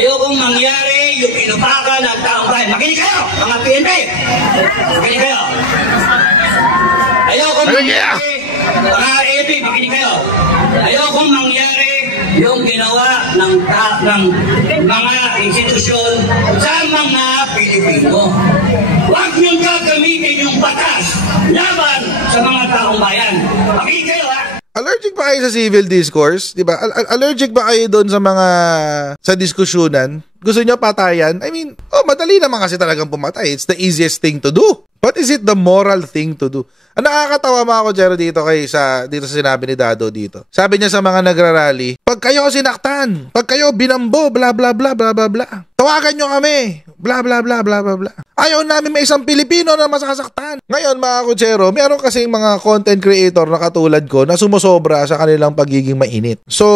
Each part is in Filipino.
Ayokong mangyari yung inupakan ng taong bayan. Makinig kayo, mga PNP! Makinig kayo! Ayokong mangyari, mga AP, makinig kayo! Ayokong mangyari yung ginawa ng mga institusyon sa mga Pilipino. Huwag niyong gagamitin yung batas laban sa mga taong bayan. Makinig kayo, ha? Allergic ba kayo sa civil discourse? Diba? Allergic ba kayo doon sa diskusyonan? Gusto nyo patayan? I mean, madali naman kasi talagang pumatay. It's the easiest thing to do. But is it the moral thing to do? Ang nakakatawa mga kotsero dito sa sinabi ni Dado dito. Sabi niya sa mga nagrarally, pag kayo sinaktan, pag kayo binambo, bla bla bla bla bla bla, tawagan nyo kami, bla bla bla bla bla bla. Ayaw namin may isang Pilipino na masasaktan. Ngayon mga kotsero, meron kasing mga content creator na katulad ko na sumusobra sa kanilang pagiging mainit. So,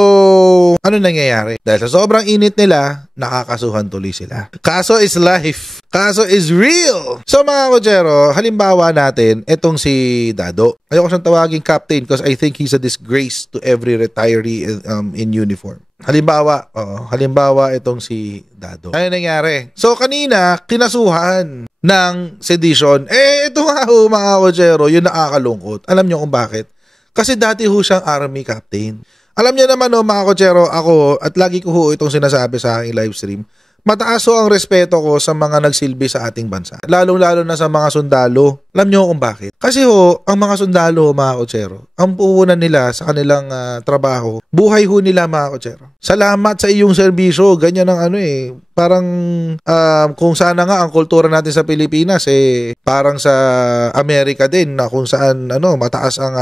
ano nangyayari? Dahil sa sobrang init nila, nakakasuhan tuloy sila. Kaso is life. Kaso is real. So mga kotsero, halimbawa natin, etong si Dado. Ayoko siyang tawaging captain because I think he's a disgrace to every retiree in uniform. Halimbawa itong si Dado. Ano nangyari? So kanina, kinasuhan ng sedition. Ito nga mga kotsero, yung nakakalungkot. Alam nyo kung bakit? Kasi dati ho siyang army captain. Alam niyo naman mga kotsero, ako, at lagi ko ho itong sinasabi sa aking live stream, mataas ho ang respeto ko sa mga nagsilbi sa ating bansa. Lalong-lalo na sa mga sundalo. Alam niyo kung bakit? Kasi ho, ang mga sundalo, mga kotsero, ang puhunan nila sa kanilang trabaho, buhay ho nila mga kotsero. Salamat sa iyong serbisyo. Ganyan ang parang kung sana nga ang kultura natin sa Pilipinas, parang sa Amerika din, na kung saan mataas ang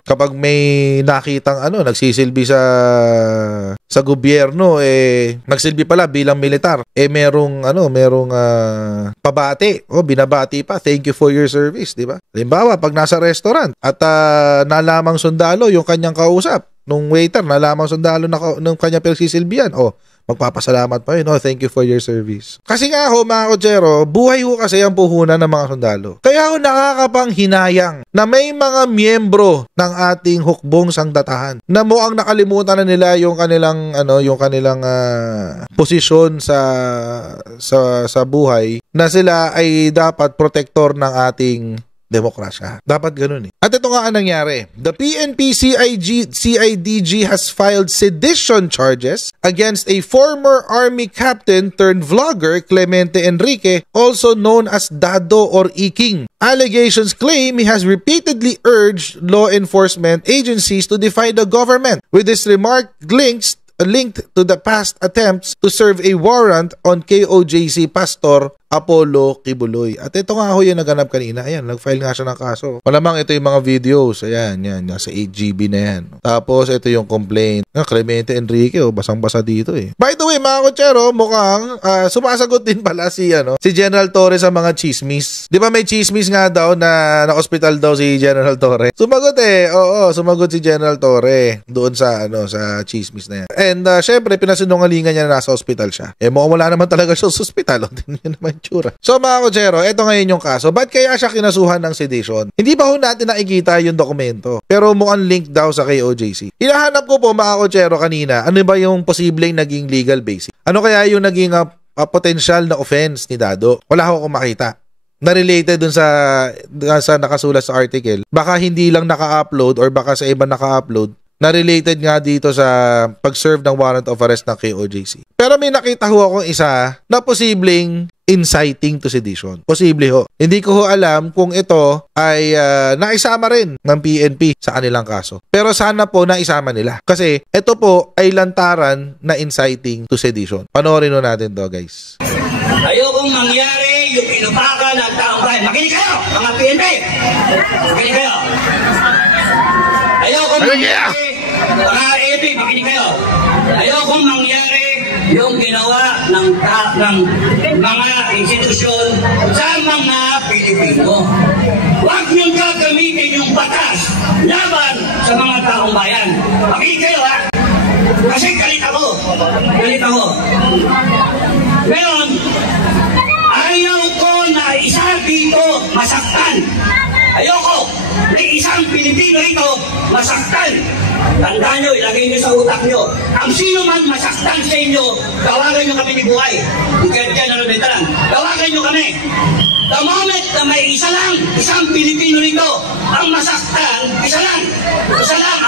kapag may nakitang nagsisilbi sa gobyerno, nagsilbi pala bilang militar, merong pabati, binabati pa, thank you for your service, di ba? Halimbawa, pag nasa restaurant at nalamang sundalo yung kanyang kausap, nung waiter, nalamang sundalo nung kanyang pinagsisilbihan, magpapasalamat pa yun, thank you for your service. Kasi nga ho, mga kotsero, buhay ho kasi ang puhunan ng mga sundalo. Kaya ho, nakakapanghinayang na may mga miyembro ng ating hukbong sanggatahan na mukhang nakalimutan na nila yung kanilang posisyon sa buhay, na sila ay dapat protector ng ating demokrasya. Dapat ganun At ito nga ang nangyari. The PNP CIDG has filed sedition charges against a former army captain turned vlogger, Clemente Enrique, also known as Dado or Iking. Allegations claim he has repeatedly urged law enforcement agencies to defy the government, with this remark linked to the past attempts to serve a warrant on KOJC Pastor Apollo Kibuloy. At ito nga ho yung naganap kanina. Ayan, nag-file nga siya ng kaso. Malamang ito yung mga videos. Ayan, nasa 8 GB na yan. Tapos ito yung complaint. Clemente Enrique, basang-basa dito By the way, mga kotsero, mukhang sumasagot din pala si General Torre sa mga chismis. Di ba may chismis nga daw na hospital daw si General Torre? Sumagot Oo, sumagot si General Torre doon sa chismis na yan. And syempre, pinasinungalingan niya na nasa hospital siya. Mukhang wala naman talaga siya sa hospital. Tingnan naman tsura. So mga kotsero, ito ngayon yung kaso. Ba't kaya siya kinasuhan ng sedition? Hindi pa ho natin nakikita yung dokumento. Pero mukhang link daw sa KOJC. Hinahanap ko po mga kotsero kanina, ano ba yung posibleng naging legal basis? Ano kaya yung naging potential na offense ni Dado? Wala ko makita. Na related dun sa nakasulat sa article. Baka hindi lang naka-upload or baka sa iba naka-upload. Na related nga dito sa pag-serve ng warrant of arrest ng KOJC. Pero may nakita ho akong isa na posibleng inciting to sedition. Posible ho. Hindi ko ho alam kung ito ay naisama rin ng PNP sa kanilang kaso. Pero sana po naisama nila. Kasi ito po ay lantaran na inciting to sedition. Panoorin ho natin to, guys. Ayokong mangyari yung inupakan ng taong bayan. Makinig kayo, mga PNP! Makinig kayo! Ayokong mangyari, mga AP, makinig kayo. Ayokong mangyari yung ginawa ng mga institusyon sa mga Pilipino. Huwag niyong gagamitin yung batas laban sa mga taong bayan. Makinig kayo, ha? Kasi galit ako. Ngayon, ayaw ko na isa dito masaktan. Ayoko na isang Pilipino ito masaktan. Tandaan nyo, ilagay nyo sa utak nyo. Ang sino man masaktan sa inyo, tawagan nyo kami ni Buhay. Ganyan na nabitan. Tawagan nyo kami. The moment na may isang Pilipino rito, ang masaktan, isa lang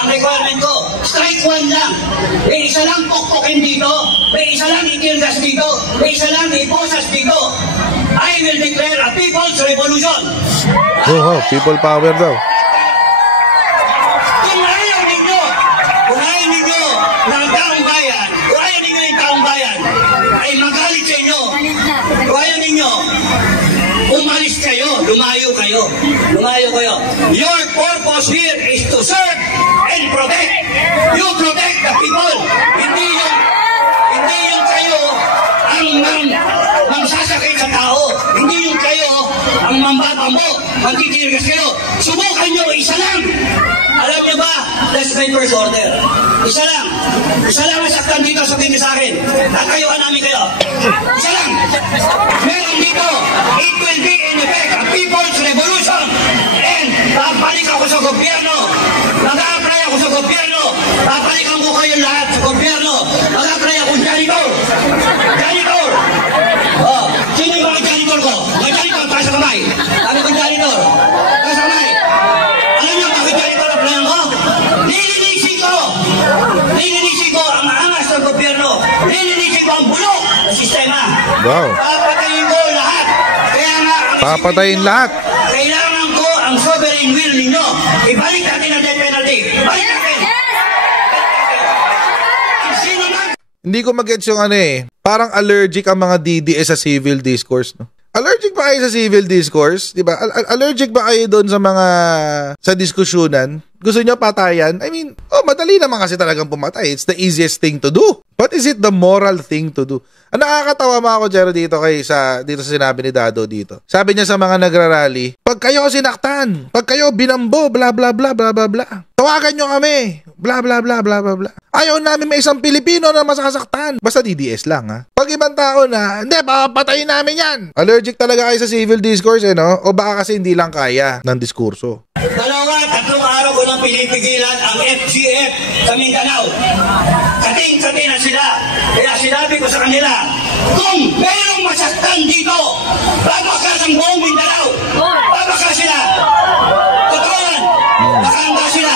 ang requirement ko. Strike one lang. May isa lang pokpokin dito, may isa lang itilgas dito, may isa lang iposas dito. I will declare a people's revolution. Oh, people power daw. Kung ayaw ninyo ng taong bayan, kung ayaw ninyo ng taong bayan, ay magalit sa inyo. Kung ayaw ninyo, umalis kayo, lumayo kayo. Your purpose here is to serve and protect. You protect the people. Hindi yung kayo ang mangsasakit sa tao. Hindi yung kayo ang mambabambo, magtitirigas kayo. Subukan nyo, isa lang. Alam nyo ba, that's my first order. Isa lang ang saktan dito, sabihin nyo sa akin. Tatayuan namin kayo. Isa lang. Meron dito, it will be in effect a people's revolution. And babalik ako sa gobyerno. Mag-a-apply ako sa gobyerno. Babalikan ko kayo lahat sa gobyerno. Mag-a-apply ako janitor. Oh, sino yung mga janitor ko? Mga janitor, tayo sa kamay. Ano ba janitor? Tayo sa kamay. Alam nyo, bakit janitor applyan ko? Nilinisin ko ang angas ng gobyerno. Nilinisin ko ang bulok ng sistema. Wow. Papatayin ko lahat. Kaya nga, Papatayin lahat. Kailangan ko ang sovereign will ninyo. Ibalik natin ang death penalty. Ibalik natin. Sino man? Hindi ko mag-gets yung parang allergic ang mga DDS sa civil discourse, no? Allergic ba kayo sa civil discourse? Diba? Allergic ba kayo doon sa diskusyonan? Gusto nyo patayan? I mean, madali naman kasi talagang pumatay. It's the easiest thing to do. But is it the moral thing to do? Ang nakakatawa mga kodyero dito sa sinabi ni Dado dito. Sabi niya sa mga nagrarally, pag kayo sinaktan, pag kayo binambo, bla bla bla bla bla bla. Tawagan nyo kami, bla bla bla bla bla bla. Ayaw namin may isang Pilipino na masasaktan. Basta DDS lang, ha? Pag ibang tao na, hindi, papatayin namin yan. Allergic talaga kayo sa civil discourse, no? O baka kasi hindi lang kaya ng diskurso. 2-3 araw ko nang pinipigilan ang FGF sa Mindanao. Kating-kati na sila. Kaya sinabi ko sa kanila, kung merong masaktan dito, babakas ang buong Mindanao. Babakas sila. Totoo yan. Nakahanda sila.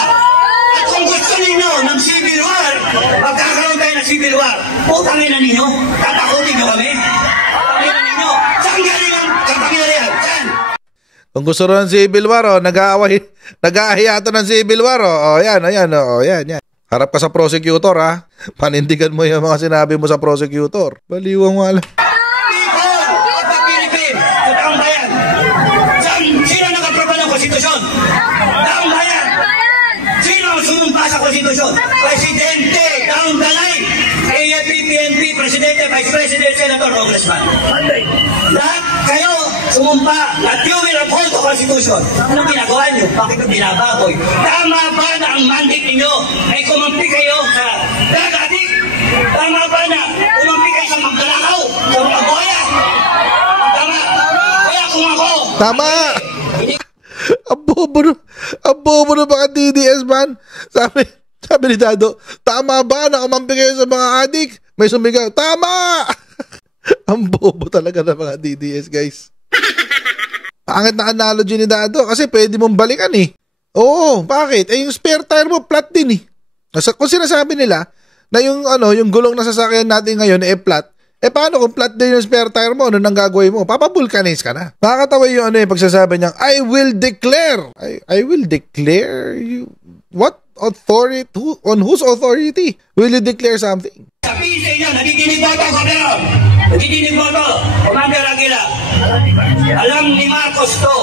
At kung gusto ninyo ng civil war, magkakaroon tayo ng civil war, putangin na ninyo. Tatakutin nyo kami. Tatakutin na ninyo. Saan galing ang kapangyarihan? Saan? Kung gusto rin ng civil war, nag-aahiyato ng civil war, yan. Harap ka sa prosecutor, ha? Panindigan mo yung mga sinabi mo sa prosecutor. Baliwang wala. People of the Philippines, sa taong bayan. Sino nag-aproba ng konstitusyon? Taong bayan. Sino ang sumumpa sa konstitusyon? Presidente, down the line. AFP, PNP, Presidente, Vice President, Senator, Congressman. Lahat kayo sumumpa that you will uphold the Constitution. Anong ginagawa nyo? Bakit ito binababoy? Tama ba na ang mandate ninyo ay kumampi kayo sa dadating? Tama ba na kumampi kayo sa magdanakaw? Sa mga boya? Tama. Kaya kung ako... Tama! Ang bobo na baka DDS, man. Sabi ni Dado, tama ba na kumampi kayo sa mga adik? May sumigaw, tama! Ang bobo talaga ng mga DDS, guys. Pangit na analogy ni Dado kasi pwede mong balikan, eh. Oo, bakit? Yung spare tire mo, flat din, eh. Kung sinasabi nila na yung gulong na sasakyan natin ngayon, flat, paano kung flat din yung spare tire mo? Ano nang gagawin mo? Papavulcanize ka na. Nakakatawa yung pagsasabi niya, I will declare. I will declare you. What authority? On whose authority will you declare something? Sabihin sa inyo, nakikinig mo ito, Governor. Nakikinig mo ito, Commander Aguila. Alam ni Marcos to,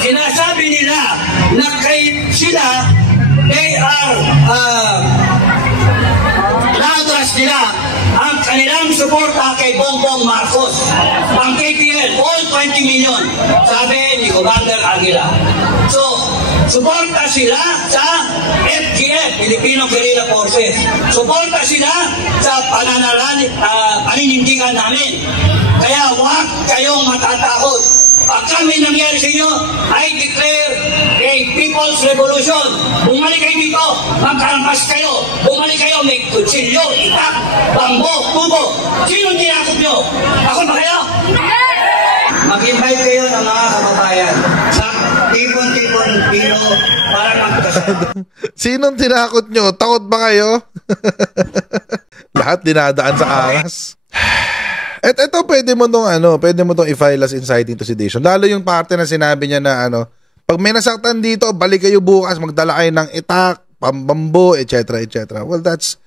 sinasabi nila na sila, they are, na-address nila ang kanilang suporta kay Bongbong Marcos. Ang KPL, all 20 million, sabi ni Commander Aguila. So, suporta sila sa FGF, Filipino Guerrilla Forces. Suporta sila sa paninindigan namin. Kaya huwag kayong matatakot. pagka may nangyari sa inyo, I declare a people's revolution. Bumalik kayo dito, magkarampas kayo. Bumalik kayo, may kutsilyo, itak, bambo, tubo. Sinong tinakot nyo? Ako ba kayo? Mag-invite kayo ng mga kababayan sa tipon-tipon pino para magkasama. Sinong tinakot nyo? Takot ba kayo? Lahat dinadaan sa angas. At ito pwede mo tong i-file as inciting to sedition. Lalo yung parte na sinabi niya na pag may nasaktan dito, balik kayo bukas, magdala kayo ng itak, pambambo, etc. etc. Well, that's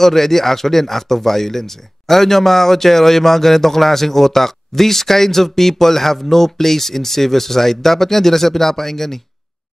already actually an act of violence. Alam nyo mga kotsero, yung mga ganitong klaseng utak, these kinds of people have no place in civil society. Dapat nga, di na sila pinapakinggan